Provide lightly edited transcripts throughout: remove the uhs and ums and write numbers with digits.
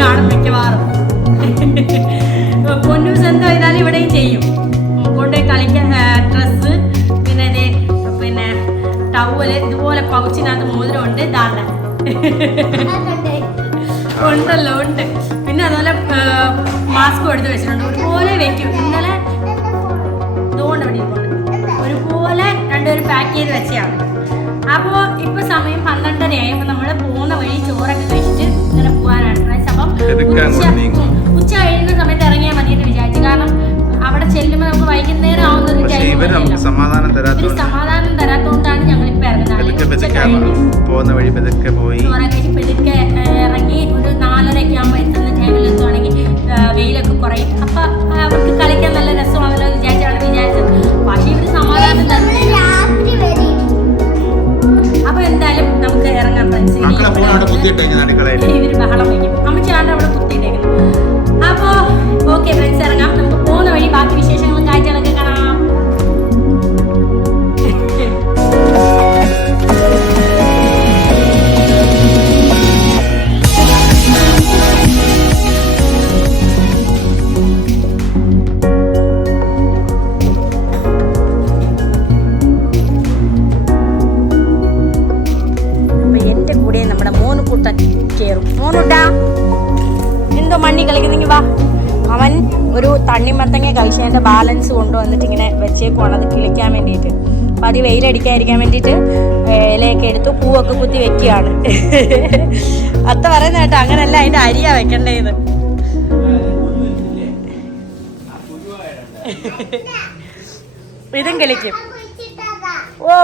കാണും മിക്കവാറും. പൊന്നൂസ് എന്താ ചെയ്താലും ഇവിടെയും ചെയ്യും. കൊണ്ടുപോയി കളിക്കാൻ ഡ്രസ്സ്, പിന്നെ ടവല്, ഇതുപോലെ പൗച്ചിനകത്ത് മോതിരമുണ്ട്. ദാണ്ട ഉണ്ടല്ലോ, ഉണ്ട്. പിന്നെ അതുപോലെ മാസ്കും എടുത്ത് വെച്ചിട്ടുണ്ട്. ഒരുപോലെ വെക്കും. ഇന്നലെ ഇതുകൊണ്ട് ഇവിടെ ഒരുപോലെ രണ്ടുപേരും പാക്ക് ചെയ്ത് വെച്ചാണ്. അപ്പോൾ ഇപ്പൊ സമയം 12:30 അപ്പൊ നമ്മള് പോകുന്ന വഴി ചോറൊക്കെ കഴിച്ചിട്ട് ഇങ്ങനെ പോകാനാണ് ഫ്രണ്ട്സ്. അപ്പം ഉച്ച കഴിയുന്ന സമയത്ത് ഇറങ്ങിയാൽ മതി എന്ന് വിചാരിച്ചു. കാരണം അവിടെ ചെല്ലുമ്പോൾ നമുക്ക് വൈകുന്നേരം ആവുന്നൊരു സമാധാനം തരാത്തോണ്ടാണ് ഞങ്ങൾ ഇപ്പൊ ഇറങ്ങുന്നത്. പോകുന്ന വഴി പെതുക്കെ പോയി പെതുക്കെ ഇറങ്ങി ഒരു 4:30 ആകുമ്പോൾ എത്തുന്ന ടൈമിൽ എത്തുവാണെങ്കിൽ വെയിലൊക്കെ കുറയും. അപ്പൊ അവർക്ക് കളിക്കാൻ നല്ല രസമാണല്ലോ വിചാരിച്ചത്. പക്ഷേ ഇവര് സമാധാനം തരുന്നില്ല. അപ്പൊ എന്തായാലും നമുക്ക് ഇറങ്ങാം ഫ്രണ്ട്സ്. ഇവര് ബഹളം വയ്ക്കും. അമ്മച്ചാണ്ട് അവിടെ കുത്തിയിട്ടേക്കുന്നു. അപ്പൊ ഓക്കെ ഫ്രണ്ട്സ്, ഇറങ്ങാം. നമുക്ക് പോകുന്ന വഴി ബാക്കി വിശേഷങ്ങളും കാഴ്ചകളൊക്കെ കാണാം. എന്തോ മണ്ണി കളിക്കുന്നെങ്കിൽ വാ. അവൻ ഒരു തണ്ണിമത്തങ്ങ കഴിച്ചതിൻ്റെ ബാലൻസ് കൊണ്ടുവന്നിട്ട് ഇങ്ങനെ വെച്ചേക്കുവാണ്, അത് കിളിക്കാൻ വേണ്ടിയിട്ട്. അപ്പം അത് വെയിലടിക്കാതിരിക്കാൻ വേണ്ടിയിട്ട് ഇലയൊക്കെ എടുത്ത് പൂവൊക്കെ കുത്തി വെക്കുകയാണ്. അത്ത പറയുന്ന കേട്ടോ, അങ്ങനെയല്ല, അതിൻ്റെ അരിയാ വെക്കണ്ടേന്ന്. ഇതും കിളിക്കും. ഓ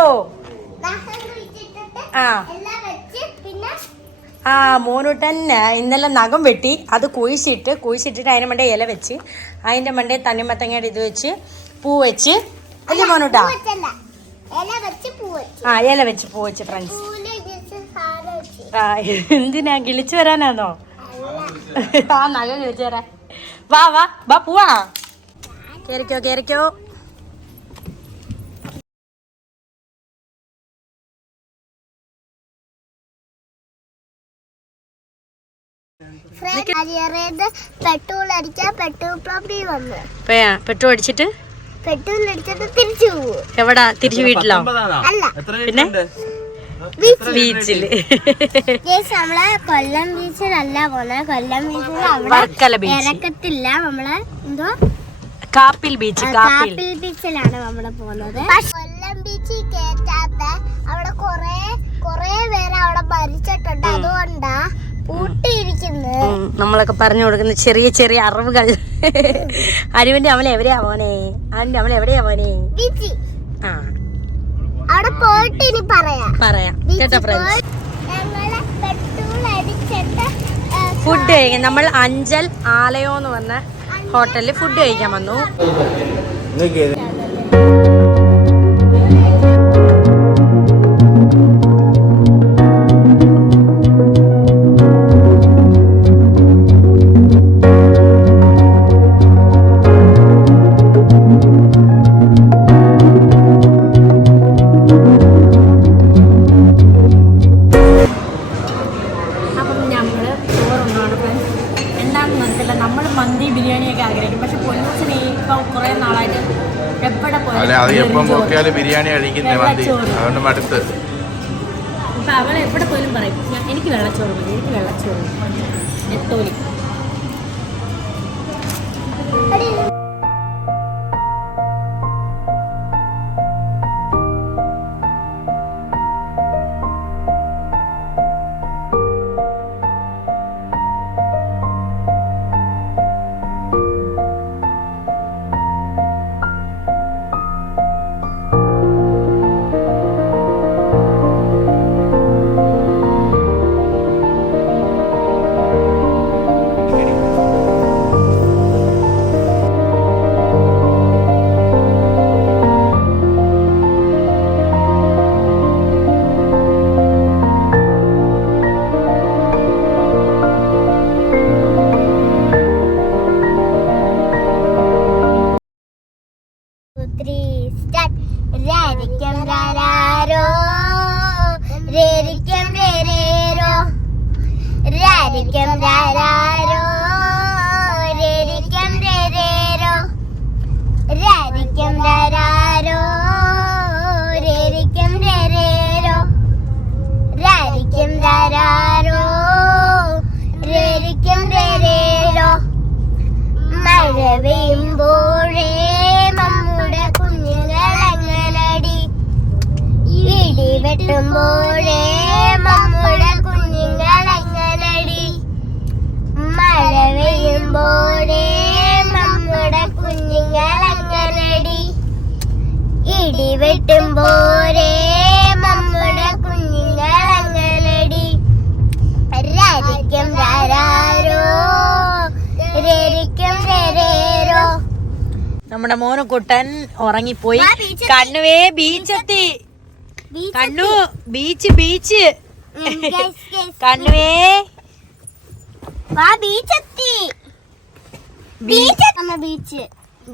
ആ മോനൂട്ടൻ ഇന്നലെ നഖം വെട്ടി അത് കുഴിച്ചിട്ടിട്ട് അതിൻ്റെ മണ്ടേ ഇല വെച്ച്, അതിൻ്റെ മണ്ടേ തണ്ണിമത്തങ്ങയുടെ ഇത് വെച്ച് പൂ വെച്ച് അല്ലേ മോനൂട്ടാ? ആ ഇല വെച്ച് പൂ വെച്ച് ഫ്രണ്ട്സ്. ആ എന്തിനാ കിളിച്ചു വരാനാന്നോ? ആ നഖം കിളിച്ചു വരാൻ. വാ വാ വാ പോവാ. കേറിക്കോ. പെട്രോൾ അടിച്ചിട്ട് തിരിച്ചു പോകും. എവിടാ? തിരിച്ചു വീട്ടിലോ? അല്ല, പിന്നെ ബീച്ചില്. നമ്മളെ കൊല്ലം ബീച്ചിലല്ല പോന്നെ. കൊല്ലം ബീച്ചിൽ ഇറക്കത്തില്ല. നമ്മളെ എന്തോ കാപ്പിൽ ബീച്ച്. കാപ്പിൽ ബീച്ചിലാണ് നമ്മള് പോകുന്നത്. കൊല്ലം ബീച്ചിൽ കേറ്റാത്ത അവിടെ കൊറേ പേര് അവിടെ മരിച്ചിട്ടുണ്ട്. അതുകൊണ്ടാ പൂട്ടിയിരിക്കുന്നത്. നമ്മളൊക്കെ പറഞ്ഞു കൊടുക്കുന്ന ചെറിയ ചെറിയ അറിവുകൾ. അനുവിന്റെ അമല എവിടെയാ പോനെ? അവന്റെ അമല എവിടെയാ പോനെ? ആ അവിടെ പോയിട്ട് ഇനി പറയാം കേട്ടോ ഫ്രണ്ട്സ്. ഫുഡ് കഴിക്കാൻ നമ്മൾ അഞ്ചൽ ആലയോ എന്ന് പറഞ്ഞ ഹോട്ടലിൽ ഫുഡ് കഴിക്കാൻ വന്നു. ബിരിയാണി കഴിക്കുന്ന മന്തി അതുകൊണ്ട് മടുത്ത്. ഇപ്പൊ അവളെ എവിടെ പോലും പറയും എനിക്ക് വെള്ളച്ചോറ് മതി, എനിക്ക് വെള്ളച്ചോറ് നെത്തോലി. പെയ്യുമ്പോഴേ നമ്മുടെ കുഞ്ഞുങ്ങൾ എങ്ങനടി ഇടി വെട്ടുമ്പോഴേ നമ്മുടെ കുഞ്ഞുങ്ങൾ എങ്ങനടി മഴ പെയ്യുമ്പോഴേ നമ്മുടെ കുഞ്ഞുങ്ങൾ എങ്ങനടി ഇടി വെട്ടുമ്പോഴേ നമ്മുടെ കുഞ്ഞുങ്ങൾ എങ്ങനടി രരിക്കും രാരോ രരിക്കും രരേരോ. നമ്മുടെ മോനക്കുട്ടൻ ഉറങ്ങിപ്പോയി. കണ്ണുവേ ബീച്ചെത്തി. കണ്ണു ബീച്ച് ബീച്ച് കണ്ണുവേ ബീച്ചെത്തി. ബീച്ച്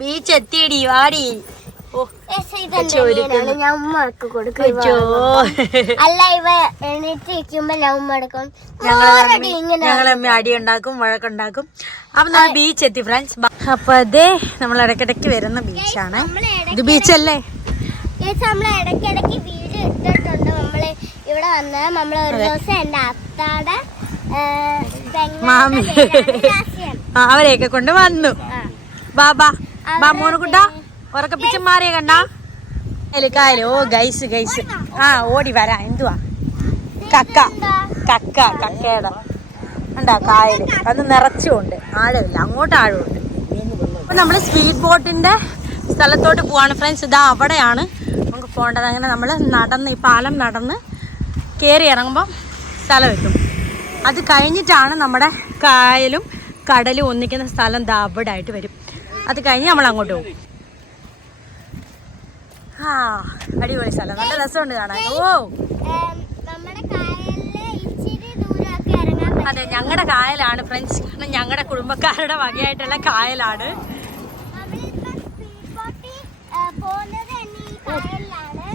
ബീച്ച് എത്തിയടി വാടി. ഞാൻ ഉമ്മക്ക് കൊടുക്കും. അല്ല ഇവ എണീറ്റിരിക്കുമ്പോ ഞാൻ ഉമ്മ എടുക്കും. ഞങ്ങളമ്മ അടി ഉണ്ടാക്കും വഴക്കുണ്ടാക്കും. അപ്പൊ നമ്മൾ ബീച്ച് എത്തി ഫ്രണ്ട്സ്. അപ്പൊ അതേ നമ്മൾ ഇടയ്ക്കിടയ്ക്ക് വരുന്ന ബീച്ചാണ്. ഇത് ബീച്ചല്ലേ? നമ്മള് ഇടയ്ക്കിടയ്ക്ക് വീഡിയോ ഇട്ടിട്ടുണ്ട്. നമ്മള് ഇവിടെ വന്ന് നമ്മള് ഒരു ദിവസം എന്റെ അത്താടെ മാമി അവരെയൊക്കെ കൊണ്ട് വന്നു. ബാബാ ബാ മോനുകുട്ട ഉറക്കപ്പിച്ചന്മാരെ കണ്ട കായല്. ഓ ഗൈസ് ഗൈസ് ആ ഓടി വരാ. എന്തുവാ കക്ക കക്ക കക്കയുടെ ഉണ്ടാ കായല്. അത് നിറച്ചുണ്ട്. ആഴമില്ല, അങ്ങോട്ട് ആഴമുണ്ട്. അപ്പൊ നമ്മള് സ്പീഡ് ബോട്ടിന്റെ സ്ഥലത്തോട്ട് പോവാണ് ഫ്രണ്ട്സ്. ഇതാ അവിടെയാണ് നമുക്ക് പോകേണ്ടത്. അങ്ങനെ നമ്മൾ നടന്ന് ഈ പാലം നടന്ന് കയറി ഇറങ്ങുമ്പോൾ സ്ഥലം എത്തും. അത് കഴിഞ്ഞിട്ടാണ് നമ്മുടെ കായലും കടലും ഒന്നിക്കുന്ന സ്ഥലം ദാ അവിടെ ആയിട്ട് വരും. അത് കഴിഞ്ഞ് നമ്മൾ അങ്ങോട്ട് പോകും. ആ അടിപൊളി സ്ഥലം, നല്ല രസമുണ്ട് കാണാൻ. ഓ അതെ ഞങ്ങളുടെ കായലാണ് ഫ്രണ്ട്സ്. കാരണം ഞങ്ങളുടെ കുടുംബക്കാരുടെ വകയായിട്ടുള്ള കായലാണ്.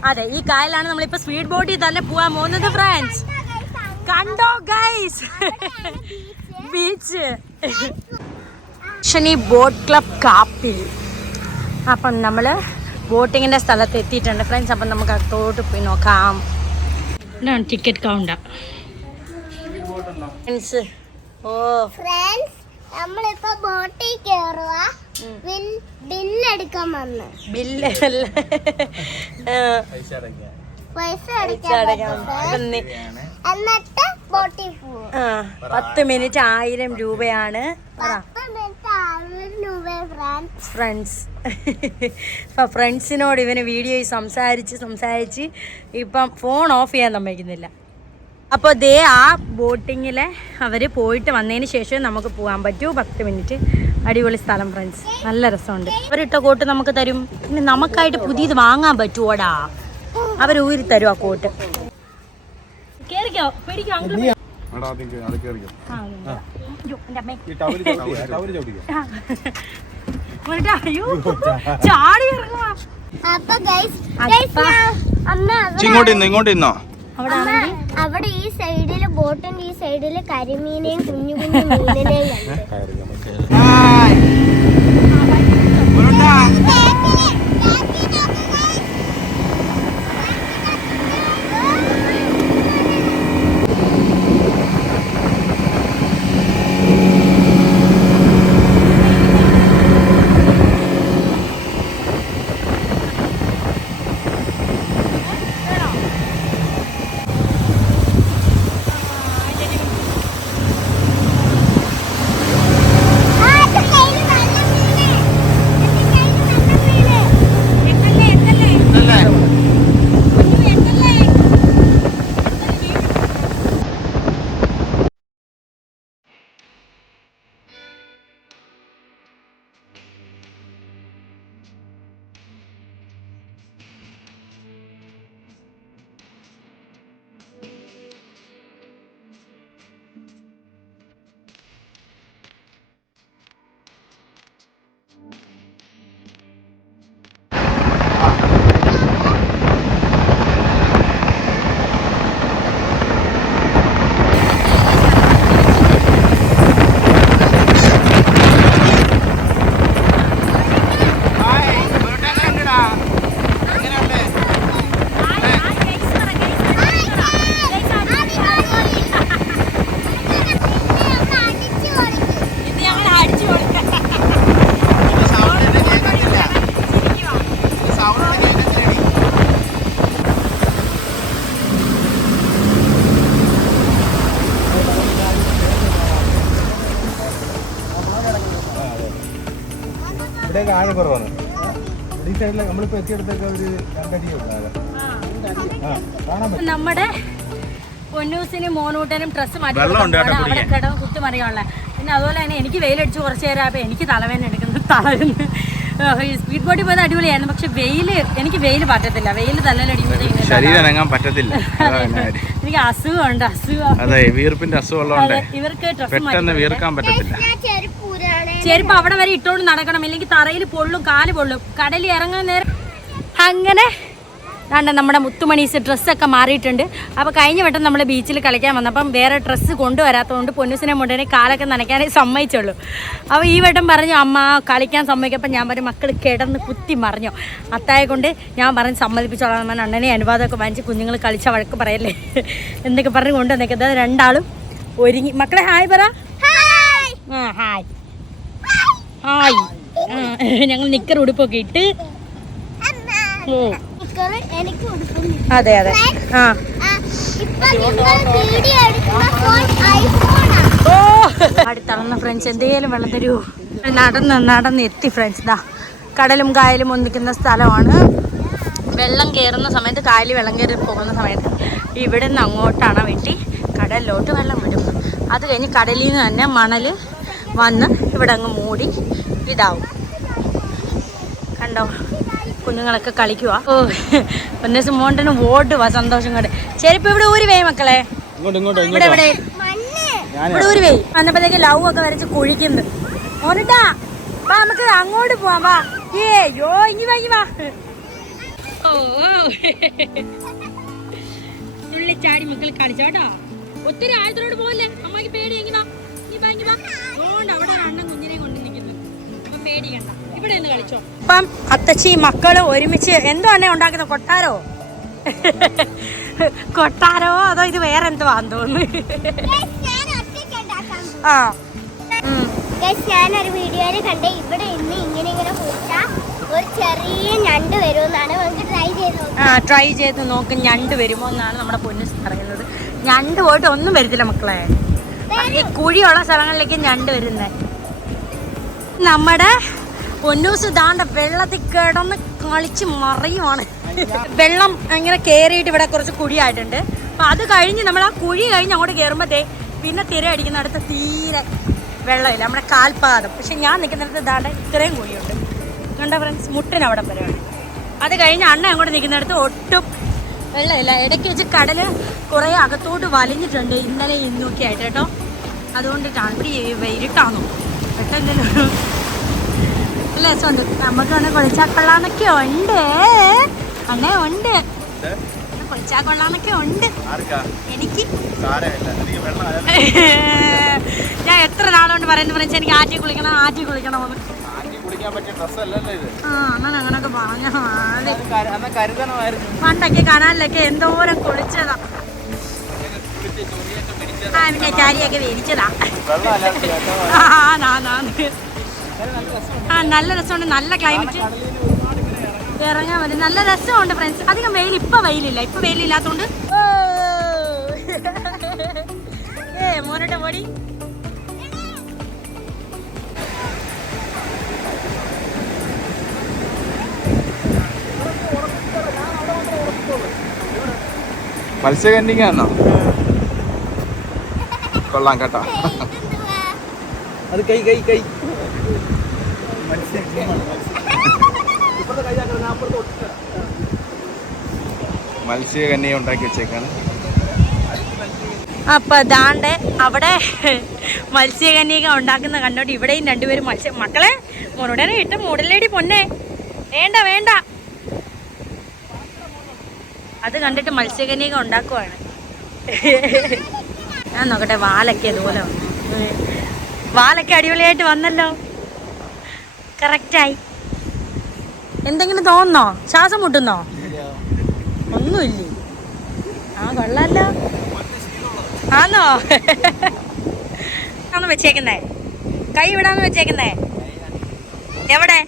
അതെ ഈ കായലാണ് നമ്മളിപ്പോ സ്പീഡ് ബോട്ടിൽ തന്നെ പോവാൻ പോകുന്നത് ഫ്രണ്ട്സ്. കണ്ടോ guys beach boat club Kappil. അപ്പം നമ്മൾ ബോട്ടിങ്ങിൻ്റെ സ്ഥലത്ത് എത്തിയിട്ടുണ്ട് ഫ്രണ്ട്സ്. അപ്പം നമുക്ക് അകത്തോട്ട് പോയി നോക്കാം. ഇതാണ് ടിക്കറ്റ് കൗണ്ടർ ഫ്രണ്ട്സ്. ഓ ഫ്രണ്ട്സ് നമ്മളിപ്പോ ബോട്ടിൽ കേറുക. ബില്ലെടുക്കാൻ വന്ന് ബില്ല് പൈസ അടയ്ക്കാൻ എന്നിട്ട് ബോട്ടിൽ പോവും. 10 മിനിറ്റ് 1000 രൂപയാണ് ഫ്രണ്ട്സ്. അപ്പം ഫ്രണ്ട്സിനോട് ഇവന് വീഡിയോയിൽ സംസാരിച്ച് ഇപ്പം ഫോൺ ഓഫ് ചെയ്യാൻ സമ്മതിക്കുന്നില്ല. അപ്പോൾ ദേ ആ ബോട്ടിങ്ങിൽ അവർ പോയിട്ട് വന്നതിന് ശേഷം നമുക്ക് പോകാൻ പറ്റൂ. 10 മിനിറ്റ്. അടിപൊളി സ്ഥലം ഫ്രണ്ട്സ്, നല്ല രസമുണ്ട്. അവരിട്ട കോട്ട് നമുക്ക് തരും. പിന്നെ നമുക്കായിട്ട് പുതിയത് വാങ്ങാൻ പറ്റുമോടാ? അവർ ഊരി തരും ആ കോട്ട്. കേറിക്കോ, പേടിക്കോ അങ്കിൾ. ചാടി ഇറങ്ങുവാ. ഇങ്ങോട്ട് ഇന്നോ. അവിടെ ഈ സൈഡില് ബോട്ടിന്റെ ഈ സൈഡില് കരിമീനെയും കുഞ്ഞു കുഞ്ഞു മീനിനെയും ഇവിടെയൊക്കെ ആഴം കുറവാണ്. ഈ സൈഡിൽ നമ്മളിപ്പോ എത്തിയെടുത്തൊക്കെ ഒരു 2 അടിയുണ്ട്. നമ്മുടെ പൊന്നൂസിനും മോനൂട്ടനും ഡ്രസ്സ് മാറ്റി അവിടെ കിടന്ന് കുത്തിമറിയാനുള്ള. പിന്നെ അതുപോലെ തന്നെ എനിക്ക് വെയിലടിച്ച് കുറച്ച് നേരം ആയപ്പോൾ എനിക്ക് തലവേദന എടുക്കുന്നു. തളരുന്നു. സ്പീഡ് ബോട്ടിൽ പോയത് അടിപൊളിയായിരുന്നു. പക്ഷെ എനിക്ക് വെയിൽ പറ്റത്തില്ല. വെയിൽ തലയിലടിക്കുമ്പോഴത്തേക്കും ശരീരം പറ്റത്തില്ല. എനിക്ക് അസുഖമുണ്ട്. വീർപ്പിന്റെ അസുഖമുള്ളതുകൊണ്ട് ഇവർക്ക് പെട്ടെന്ന് വീർക്കാൻ പറ്റത്തില്ല. ചെരുപ്പ് അവിടെ വരെ ഇട്ടോണ്ട് നടക്കണം, ഇല്ലെങ്കിൽ തറയിൽ പൊള്ളും, കാല് പൊള്ളും. കടലിൽ ഇറങ്ങാൻ നേരം അങ്ങനെ നമ്മുടെ മുത്തുമണീസ് ഡ്രസ്സൊക്കെ മാറിയിട്ടുണ്ട്. അപ്പോൾ കഴിഞ്ഞ വട്ടം നമ്മൾ ബീച്ചിൽ കളിക്കാൻ വന്നപ്പം വേറെ ഡ്രസ്സ് കൊണ്ടുവരാത്തതുകൊണ്ട് പൊന്നൂസിനെ മുണ്ടേനെ കാലൊക്കെ നനയ്ക്കാനേ സമ്മതിച്ചുള്ളൂ. അപ്പോൾ ഈ വട്ടം പറഞ്ഞു അമ്മ കളിക്കാൻ സമ്മതിക്കപ്പം ഞാൻ പറഞ്ഞു മക്കൾ കിടന്ന് കുത്തി മറിഞ്ഞോ. അത്തായെ കൊണ്ട് ഞാൻ പറഞ്ഞ് സമ്മതിപ്പിച്ചോളാം. അണ്ണനെ അനുവാദമൊക്കെ വാങ്ങിച്ച് കുഞ്ഞുങ്ങൾ കളിച്ച വഴക്ക് പറയല്ലേ എന്തൊക്കെ പറഞ്ഞ് കൊണ്ട് നിൽക്കുന്നത്. രണ്ടാളും ഒരുങ്ങി. മക്കളെ ഹായ് പറ. Hi hi. ഞങ്ങൾ നിക്കർ ഉടുപ്പൊക്കെ ഇട്ട്. അതെ അതെ. ഓ അടുത്തളന്ന ഫ്രണ്ട്സ് എന്തേലും വെള്ളം തരൂ. നടന്ന് എത്തി ഫ്രണ്ട്സ്. ദാ കടലും കായലും ഒന്നിക്കുന്ന സ്ഥലമാണ്. വെള്ളം കയറുന്ന സമയത്ത്, കായലിൽ വെള്ളം കയറി പോകുന്ന സമയത്ത് ഇവിടെ നിന്ന് അങ്ങോട്ടാണ് വെട്ടി കടലിലോട്ട് വെള്ളം വിടും. അത് കഴിഞ്ഞ് കടലിൽ നിന്ന് തന്നെ മണൽ വന്ന് ഇവിടെ അങ്ങ് മൂടി ഇതാവും. കണ്ടോ കുഞ്ഞുങ്ങളൊക്കെ കളിക്കുക. ഓ പൊന്നൂസ് മോണ്ടനും ഓടുവാ സന്തോഷം കൊണ്ട്. ചെരുപ്പ് ഇവിടെ ഊരി വേ മക്കളെ. ഇവിടെ ഇവിടെ ഊരി വേ. വന്നപ്പോഴത്തേക്ക് ലവ് ഒക്കെ വരച്ച് കുഴിക്കുന്നു. മോനിട്ടാ വാ നമുക്ക് അങ്ങോട്ട് പോവാം. വാ യോ ഇങ്ങി വാ ഇങ്ങി വാ. ഓ തുള്ളിച്ചാടി മക്കൾ കളിച്ചോട്ടോ. ഒത്തിരി ആഴത്തിലോട്ട് പോകല്ലേ. അമ്മക്ക് പേടി. എങ്ങി വാ നീ വാ ഇങ്ങി വാ. അതുകൊണ്ട് അവിടെ അണ്ണൻ കുഞ്ഞിനെ കൊണ്ട് നിൽക്കുന്നു. അപ്പം പേടിക്കണ്ട, ഇവിടെ നിന്ന് കളിച്ചോ. അപ്പം അത്തച്ചി മക്കള് ഒരുമിച്ച് എന്താണ് ഉണ്ടാക്കുന്നത്? കൊട്ടാരോ അതോ ഇത് വേറെ എന്തോ ആണെന്ന് തോന്നുന്നു. ഞാനൊരു വീഡിയോയിൽ കണ്ടേ ഇവിടെ ഇന്ന് ഇങ്ങനെ കുഴിച്ചാൽ ഒരു ചെറിയ ഞണ്ട് വരുമെന്നാണ്. നമുക്ക് ട്രൈ ചെയ്ത് നോക്കും ഞണ്ട് വരുമോ എന്നാണ് നമ്മുടെ പൊന്നൂസ് പറയുന്നത്. ഞണ്ട് പോയിട്ട് ഒന്നും വരത്തില്ല മക്കളെ. ഈ കുഴിയുള്ള സ്ഥലങ്ങളിലേക്ക് ഞണ്ട് വരുന്നേ. നമ്മുടെ പൊന്നൂസ് ദാണ്ട വെള്ളത്തിൽ കിടന്ന് കളിച്ച് മറിയുമാണ്. വെള്ളം ഇങ്ങനെ കയറിയിട്ട് ഇവിടെ കുറച്ച് കുഴിയായിട്ടുണ്ട്. അപ്പം അത് കഴിഞ്ഞ് നമ്മൾ ആ കുഴി കഴിഞ്ഞ് അങ്ങോട്ട് കയറുമ്പോഴത്തേ പിന്നെ തിര അടിക്കുന്നിടത്ത് തീരെ വെള്ളമില്ല, നമ്മുടെ കാൽപാദം. പക്ഷെ ഞാൻ നിൽക്കുന്നിടത്ത് ദാണ്ട ഇത്രയും കുഴിയുണ്ട്. കണ്ടോ ഫ്രണ്ട്സ്, മുട്ടിനവിടെ വരെയാണ്. അത് കഴിഞ്ഞ് അണ്ണ അങ്ങോട്ട് നിൽക്കുന്നിടത്ത് ഒട്ടും വെള്ളമില്ല. ഇടയ്ക്ക് വെച്ച് കടൽ കുറേ അകത്തോട്ട് വലിഞ്ഞിട്ടുണ്ട് ഇന്നലെ ഇന്നൊക്കെ ആയിട്ട് കേട്ടോ. അതുകൊണ്ടിട്ടാണ് ഇവിടെ ഇരുട്ടാണോ പെട്ടെന്നല്ലോ രസമുണ്ട്. നമുക്ക് വന്ന് കുളിച്ചാൽ കൊള്ളാന്നൊക്കെ ഉണ്ട്. അണ്ണേ ഉണ്ട്, കുളിച്ചാൽ കൊള്ളാന്നൊക്കെ ഉണ്ട് എനിക്ക്. ഞാൻ എത്ര നാളുകൊണ്ട് പറയുന്നത് ഫ്രണ്ട്സ് എനിക്ക് ആറ്റി കുളിക്കണമെന്ന്. അണ്ണൻ അങ്ങനൊക്കെ പറഞ്ഞ പണ്ടൊക്കെ കനാലിലൊക്കെ എന്തോരം കുളിച്ചതാ. പിന്നെ ചാരിയൊക്കെ വേവിച്ചതാ. നല്ല രസമുണ്ട്. നല്ല ക്ലൈമറ്റ്, ഇറങ്ങാൻ മതി. നല്ല രസമുണ്ട് ഫ്രണ്ട്സ്. അധികം വെയിൽ ഇപ്പൊ വെയിലില്ലാത്തോണ്ട്. മോനോട്ടെ പോടി. മത്സ്യകന്യകയാണോ? കൊള്ളാം കേട്ടോ. അത് കൈ മത്സ്യകന്യ ഉണ്ടാക്കി വെച്ചേക്കാണ്. അപ്പൊ ദാണ്ട് അവിടെ മത്സ്യകന്യക ഉണ്ടാക്കുന്ന കണ്ടോട്ട് ഇവിടെയും രണ്ടുപേരും മക്കളെ മോനോടനെ ഇട്ട് മൂടലേടി പൊന്നെ. വേണ്ട അത് കണ്ടിട്ട് മത്സ്യകന്യക ഉണ്ടാക്കുവാണ്. ഞാൻ നോക്കട്ടെ. വാലൊക്കെ അതുപോലെ വാലൊക്കെ അടിപൊളിയായിട്ട് വന്നല്ലോ. കറക്റ്റായി. എന്തെങ്കിലും തോന്നുന്നോ? ശ്വാസം മുട്ടുന്നോ? ഒന്നുമില്ലേ? കൊള്ളാലോ. ആന്നോ? ആന്ന് വെച്ചേക്കുന്നേ. കൈ ഇവിടാന്ന് വെച്ചേക്കുന്നേ. എവിടെ?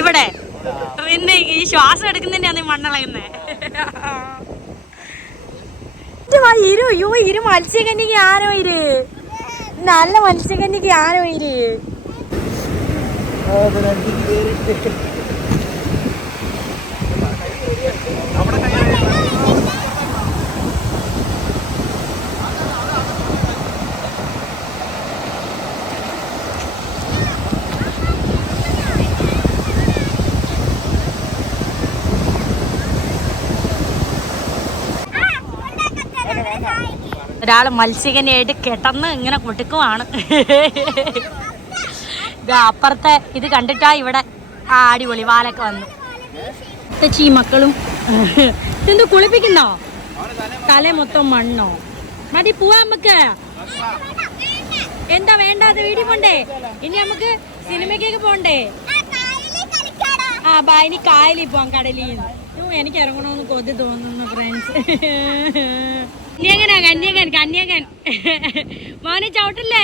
ഇവിടെ. പിന്നെ ഈ ശ്വാസം എടുക്കുന്നതിന്റെ മണ്ണളയുന്നേ. ഇരു മത്സ്യകന്യക്ക് ആരോ നല്ല മത്സ്യകന്യക്ക് ആരോ ഒരാൾ മത്സ്യകന്യായിട്ട് കിടന്ന് ഇങ്ങനെ കൊട്ടിക്കുവാണ്. ഇത് അപ്പുറത്തെ ഇത് കണ്ടിട്ടാ ഇവിടെ അടിപൊളി വാലൊക്കെ വന്നു. ഈ മക്കളും ഇതെന്തോ കുളിപ്പിക്കുന്നോ? തല മൊത്തം മണ്ണോ? മതി പോവാ നമുക്ക്. എന്താ വേണ്ടാതെ വീട്ടിൽ പോണ്ടേ? ഇനി നമുക്ക് സിനിമയ്ക്കൊക്കെ പോണ്ടേ? ആ ബാ, ഇനി കായലിൽ പോവാം, കടലിൽ. എനിക്ക് ഇറങ്ങണമെന്ന് കൊതി തോന്നുന്നു ഫ്രണ്ട്സ്. കന്യകൻ മോനെ ചവിട്ടല്ലേ?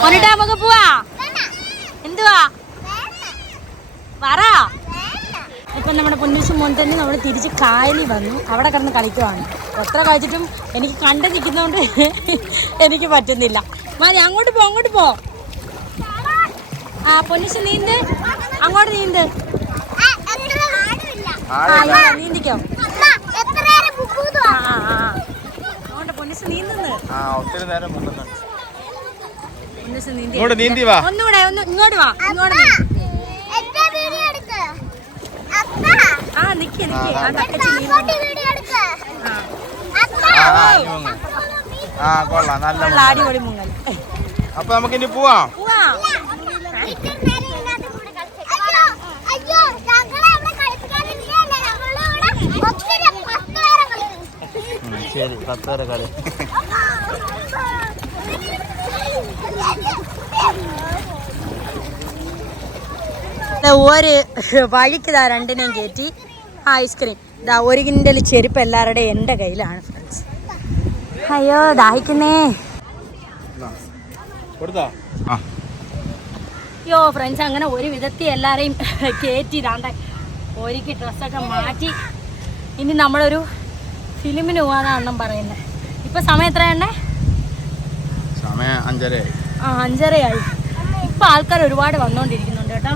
മോനിട്ടാ നമുക്ക് പോവാ. എന്തുവാ പറ. ഇപ്പൊ നമ്മുടെ പൊന്നൂസ് മോൻ തന്നെ നമ്മൾ തിരിച്ച് കായലിൽ വന്നു. അവിടെ കിടന്ന് കളിക്കുവാണ്. എത്ര കളിച്ചിട്ടും എനിക്ക് കണ്ടു നിൽക്കുന്നതുകൊണ്ട് എനിക്ക് പറ്റുന്നില്ല. മാറി അങ്ങോട്ട് പോ. ആ പൊന്നൂസ് നീന്ത്, അങ്ങോട്ട് നീന്ത്. നീന്തിക്കോ. അങ്ങോട്ട് പൊന്നൂസ് നീന്തുന്നു. ഒന്നുകൂടെ ഇങ്ങോട്ട് വാ. ആ നിക്ക് അടിപൊളി മുങ്ങൽ. അപ്പൊ നമുക്ക് ഇനി പോവാം. ശരി, 10 വരെ കളി. ഒരു വഴിക്ക് ഇതാ രണ്ടിനെയും കയറ്റി ഐസ്ക്രീം. ഇതാ 1 കിൻഡൽ ചെരുപ്പ് എല്ലാവരുടെയും എൻ്റെ കയ്യിലാണ് ഫ്രണ്ട്സ്. അയ്യോ ദാഹിക്കുന്നേ. അയ്യോ ഫ്രണ്ട്സ്, അങ്ങനെ ഒരു വിധത്തിൽ എല്ലാവരെയും കയറ്റി ഇതാണ്ട് ഒരുക്കി ഡ്രസ്സൊക്കെ മാറ്റി ഇനി നമ്മളൊരു ഫിലിമിന് പോകാനാണെന്നും പറയുന്നത്. ഇപ്പൊ സമയം എത്രയാണ്ടേ? സമയം 5:30. 5:30 ഇപ്പൊ ആൾക്കാർ ഒരുപാട് വന്നോണ്ടിരിക്കുന്നുണ്ട് കേട്ടോ.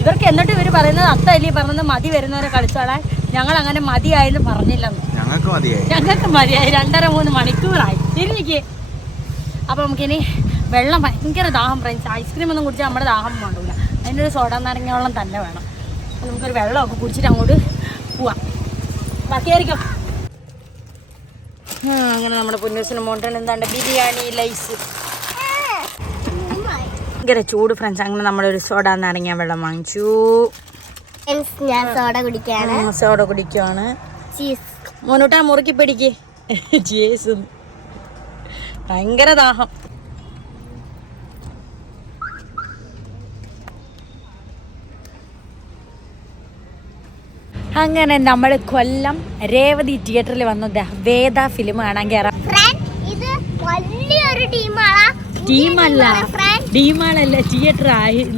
ഇവർക്ക് എന്നിട്ട് ഇവർ പറയുന്നത് അത്തല്ലേ പറഞ്ഞത് മതി വരുന്നവരെ കളിച്ചോളാൻ. ഞങ്ങൾ അങ്ങനെ മതിയായെന്ന് പറഞ്ഞില്ലെന്ന്. ഞങ്ങൾക്ക് മതിയായി. 2.5-3 മണിക്കൂറായി. തിരിഞ്ഞിക്ക്. അപ്പൊ നമുക്കിനി വെള്ളം ഭയങ്കര ദാഹം ഫ്രണ്ട്സ്. ഐസ്ക്രീം ഒന്നും കുടിച്ചാൽ നമ്മുടെ ദാഹം വേണ്ടൂല. അതിനൊരു സോഡ നാരങ്ങ വെള്ളം തന്നെ വേണം. അപ്പം നമുക്കൊരു വെള്ളമൊക്കെ കുടിച്ചിട്ട് അങ്ങോട്ട് പോവാം. ബാക്കിയായിരിക്കും. അങ്ങനെ നമ്മുടെ പൊന്നൂസിന് മോണ്ടൻ എന്താണ്ട് ബിരിയാണി ലൈസ്. ഭയങ്കര ചൂട് ഫ്രണ്ട്സ്. അങ്ങനെ നമ്മളൊരു സോഡ നാരങ്ങ വെള്ളം വാങ്ങിച്ചു. ഞാൻ സോഡ കുടിക്കുകയാണ്. മോനൂട്ടാ മുറുക്കി പിടിക്ക്. ചീസ്. ഭയങ്കര ദാഹം. അങ്ങനെ നമ്മൾ കൊല്ലം രേവതി തിയേറ്ററിൽ വന്നു വേദ ഫിലിം കാണാൻ കയറാം. ടീമാളല്ല, തിയേറ്റർ.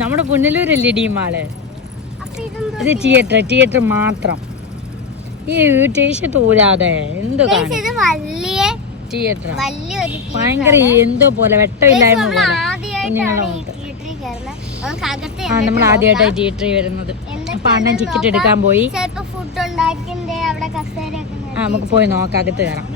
നമ്മുടെ പുനലൂരല്ലേ ടീമാള്. ഇത് തിയേറ്റർ മാത്രം. ഈ ടീഷർട്ട് ഊരാതെ എന്തോ തിയേറ്റർ ഭയങ്കര എന്തോ പോലെ വെട്ടമില്ലായ്മ പോലെ കുഞ്ഞുങ്ങളുണ്ട്. നമ്മൾ ആദ്യമായിട്ടാണ് തിയേറ്ററിൽ വരുന്നത്. അപ്പൊ അണ്ണൻ ടിക്കറ്റ് എടുക്കാൻ പോയി. നമുക്ക് പോയി നോക്കാം, അകത്ത് കയറാം.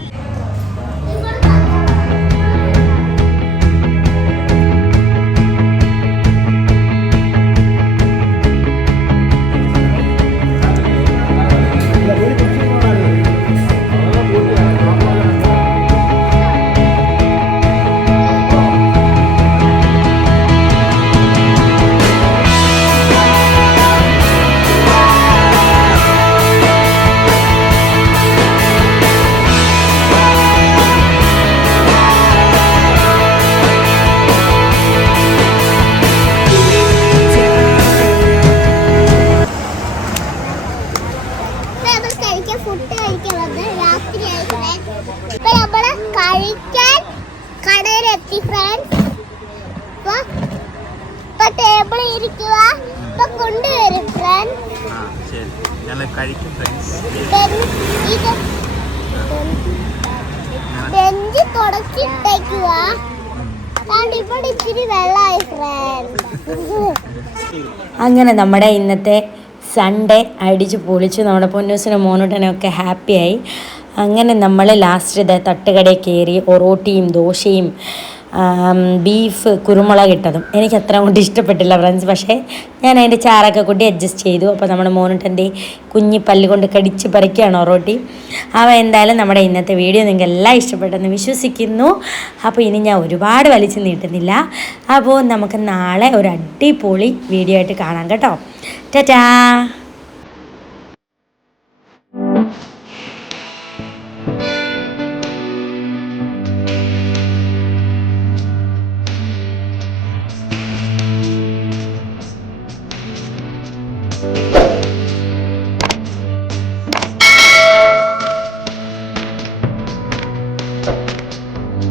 ഉടച്ചിട്ടേക്കുക. ഇവിടെ ഇത്തിരി വെള്ളമായി ഫ്രണ്ട്. അങ്ങനെ നമ്മുടെ ഇന്നത്തെ സൺഡേ അടിച്ച് പൊളിച്ച് നമ്മുടെ പൊന്നൂസിനും മോനൂട്ടനൊക്കെ ഹാപ്പിയായി. അങ്ങനെ നമ്മൾ ലാസ്റ്റ് തട്ടുകടയിൽ കയറി ഒറോട്ടിയും ദോശയും ബീഫ് കുരുമുളക് ഇട്ടതും എനിക്ക് അത്ര കൊണ്ട് ഇഷ്ടപ്പെട്ടില്ല ഫ്രണ്ട്സ്. പക്ഷേ ഞാൻ അതിൻ്റെ ചാറൊക്കെ കൂട്ടി അഡ്ജസ്റ്റ് ചെയ്തു. അപ്പോൾ നമ്മുടെ മോനൂട്ടൻ്റെ കുഞ്ഞി പല്ല് കൊണ്ട് കടിച്ച് പറിക്കുകയാണ് ഒറോട്ടി. എന്തായാലും നമ്മുടെ ഇന്നത്തെ വീഡിയോ നിങ്ങൾക്ക് എല്ലാം ഇഷ്ടപ്പെട്ടെന്ന് വിശ്വസിക്കുന്നു. അപ്പോൾ ഇനി ഞാൻ ഒരുപാട് വലിച്ചു നീട്ടുന്നില്ല. അപ്പോൾ നമുക്ക് നാളെ ഒരു അടിപൊളി വീഡിയോ ആയിട്ട് കാണാം കേട്ടോ. ടാറ്റാ.